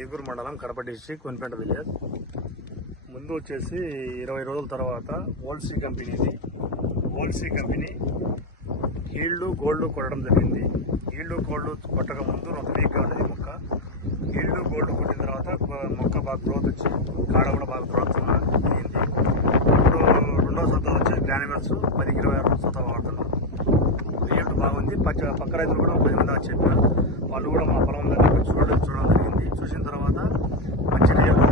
ఐదుగురు మండలం, Kadapa district, కొనిపేట village. ముందు వచ్చేసి 20 రోజుల తర్వాత ఓల్సీ కంపెనీ ఈల్డ్ గోల్డ్ కొట్టడం జరిగింది. ఈల్డ్ గోల్డ్ కొట్టక ముందు ఒక వీక్గా ఉండేది మొక్క. ఈల్డ్ గోల్డ్ కొట్టిన తర్వాత మొక్క బాగా గ్రోత్ వచ్చి కాడ కూడా బాగా గ్రోత్ అయింది. ఇప్పుడు రెండో సత్తా వచ్చి గ్రాన్యువల్స్ 10-20 సత్తా వాడుతున్నాం. రిజల్ట్ బాగుంది. పక్క రైతులు కూడా 10 మంది చెప్పారు. వాళ్ళు కూడా మా పొలం దగ్గర చూడడం జరిగింది. చూసిన తర్వాత మంచి రిజల్ట్